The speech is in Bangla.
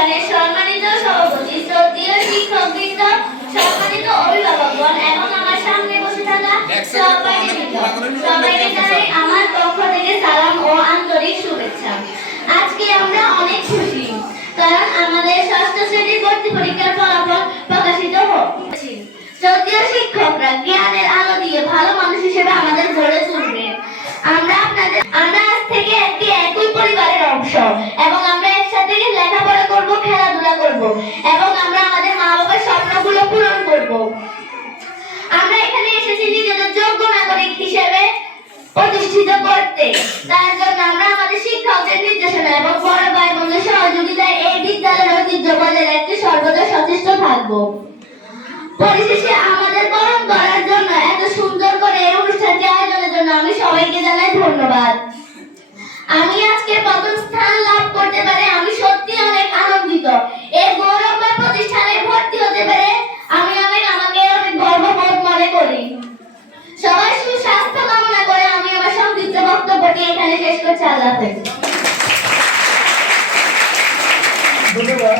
প্রতিষ্ঠানের সম্মানিত সভাপতি, শ্রদ্ধেয় শিক্ষকবৃন্দ, সম্মানিত অভিভাবকগণ এবং আমার সামনে বসে থাকা সবাইকে জানাই আমার পক্ষ থেকে সালাম ও আন্তরিক শুভেচ্ছা। আজকে আমরা অনেক খুশি, কারণ আমাদের ষষ্ঠ শ্রেণীর ভর্তি পরীক্ষার ফলাফল প্রকাশিত হচ্ছে। শ্রদ্ধেয় শিক্ষকরা জ্ঞানের আলো দিয়ে ভালো মানুষ হিসেবে আমাদের গড়ে তুলবেন। আমরা আজ থেকে একই পরিবারের অংশ এবং আমরা একসাথে লেখাপড়া করব, খেলাধুলা করব এবং আমরা আমাদের মা বাবার স্বপ্নগুলো পূরণ করব। আমরা এখানে এসেছি নিজেদের যোগ্য নাগরিক হিসেবে প্রতিষ্ঠিত করতে। তার জন্য আমরা আমাদের শিক্ষকদের নির্দেশনা এবং বড় ভাই বোনদের সহযোগিতায় এই বিদ্যালয়ের ঐতিহ্য বজায় রাখতে সর্বদা সচেষ্ট থাকব। পরিশেষে আমাদের বরণ করার জন্য এত সুন্দর করে এই অনুষ্ঠানটি আয়োজনের জন্য আমি সবাইকে জানাই ধন্যবাদ। আমি আজকে প্রথম স্থান লাভ করতে পারে আমি সত্যি অনেক আনন্দিত। এই গৌরবময় প্রতিষ্ঠানে ভর্তি হতে পেরে আমি আমাকে অনেক গর্ববোধ মনে করি। সবাই সুস্বাস্থ্য কামনা করে আমি আমার সংক্ষিপ্ত বক্তব্যটি এখানে শেষ করছি। আল্লাহ হাফেজ। ধন্যবাদ।